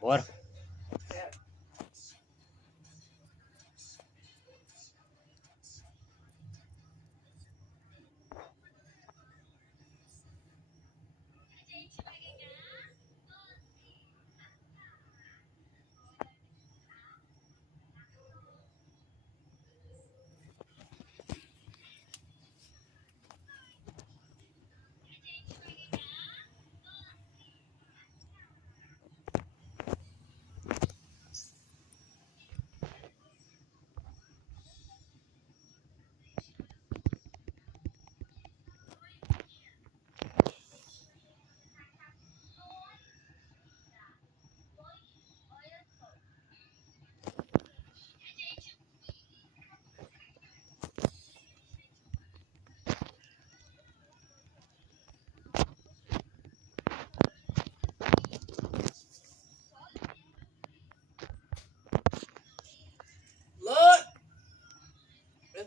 Bora.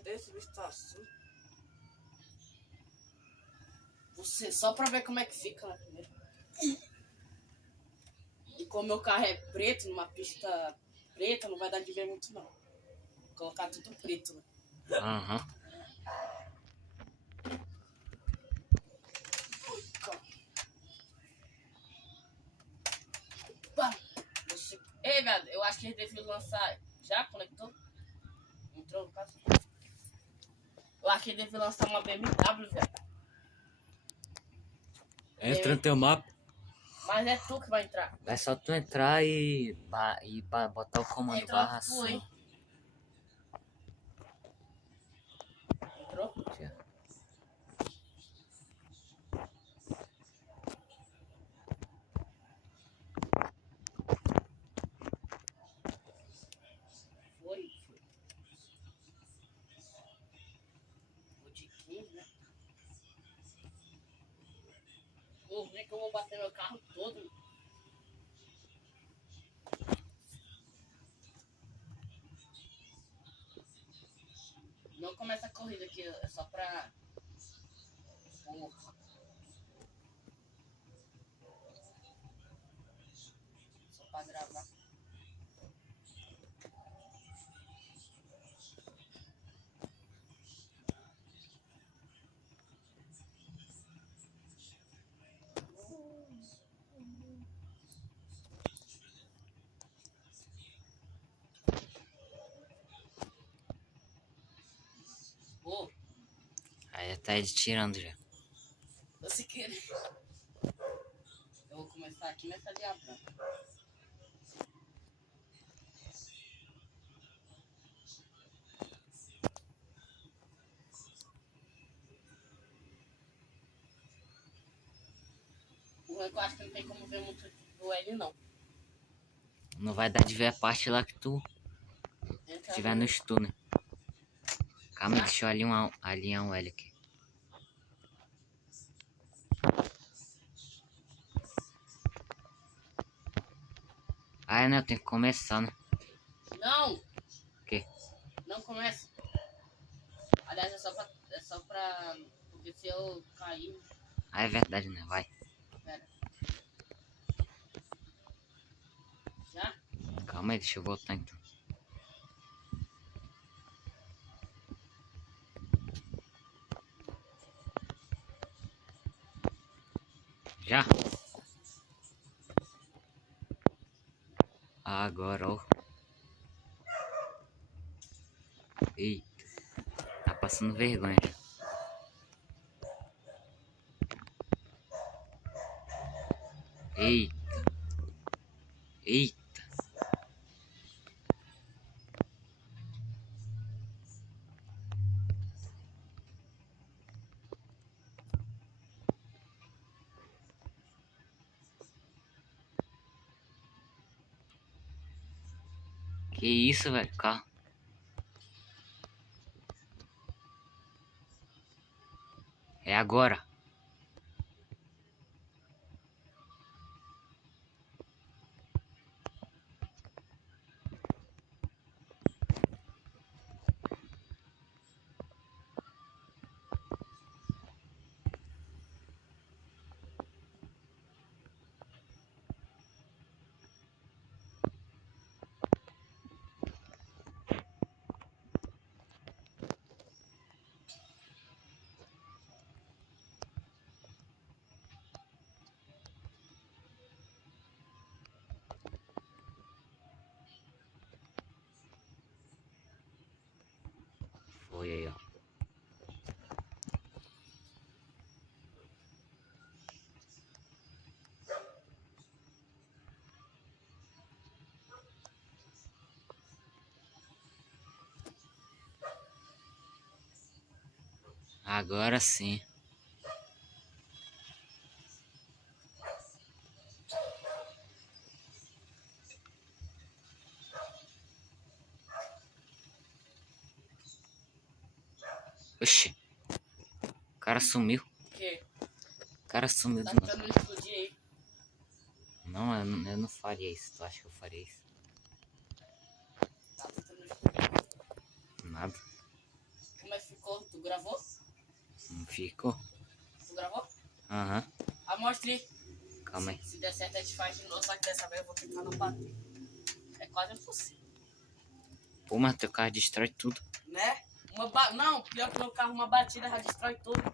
Esse bicho tá assim. Você, só pra ver como é que fica lá primeiro. E como meu carro é preto, numa pista preta, não vai dar de ver muito não. Vou colocar tudo preto, né? Aham. Ei, velho, eu acho que eles deviam lançar. Já conectou? Entrou no caso? Eu acho que eles deviam lançar uma BMW, velho. Entra no teu mapa. Mas é tu que vai entrar. É só tu entrar e botar o comando Entra barra logo tu, hein? som. Entrou? Já. Foi. Vou de 15, né? Vou ver que eu vou bater meu carro todo. Não começa a corrida aqui, é só pra... Porra. Só pra gravar. Ô, Aí tá ele tirando já. tô se querendo. Eu vou começar aqui nessa linha branca. O ruim é que eu acho que não tem como ver muito do L, não. Não vai dar de ver a parte lá que tu Entra tiver no túnel. Calma, deixa eu alinhar um L aqui. Ah, né? Eu tenho que começar, né? Não! O quê? Não começa. Aliás, é só pra... Porque se eu cair... Ah, é verdade, né? Vai. Pera. Já? Calma aí, deixa eu voltar então. Já? Agora, ó. Eita. Tá passando vergonha já. Eita. Eita. Que isso, velho? Carro. É agora. torre aí, ó. Agora sim. Oxi. O cara sumiu. O quê? O cara sumiu Tá do nada. tentando explodir aí. Não, eu não faria isso. Tu acha que eu faria isso? Tá tentando explodir. Nada. Como é que ficou? Tu gravou? Não ficou? Tu gravou? Aham. Mostre. Calma aí. Se der certo, a gente faz de novo, só que dessa vez eu vou tentar não bater. É quase impossível. Pô, mas teu carro destrói tudo. Né? Não, pior que meu carro, uma batida já destrói tudo.